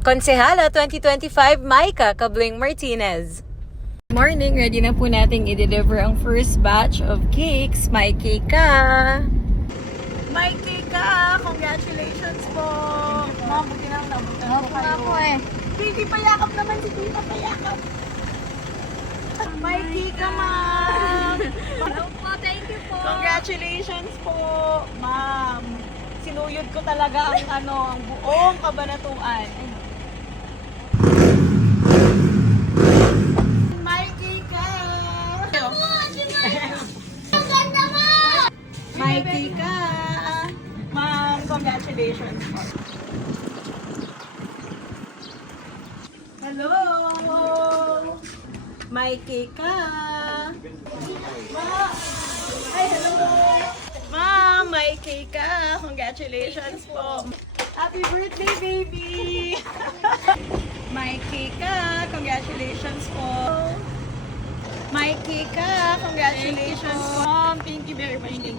Konsehala 2025, Micah Cabling Martinez. Morning, ready na po nating i-deliver ang first batch of cakes. My cake ka! My cake ka! Congratulations po! Ma'am, buti na nabutan ko kayo. Ako eh. Baby, payakap naman si Tita, payakap! My cake ka, ma'am! Hello po, thank you po. Congratulations po, ma'am! Sinuyod ko talaga ang buong kabanatuan. Mikey ka! Ang ganda mo! Mikey ka! Ma'am, congratulations po. Hello! Mikey ka! Ay, hello! Ma'am, Mikey ka! Congratulations po! Happy birthday, baby! Mikey ka! Congratulations po! Mikey ka! Congratulations po! Ma'am, thank you very much. Thank you.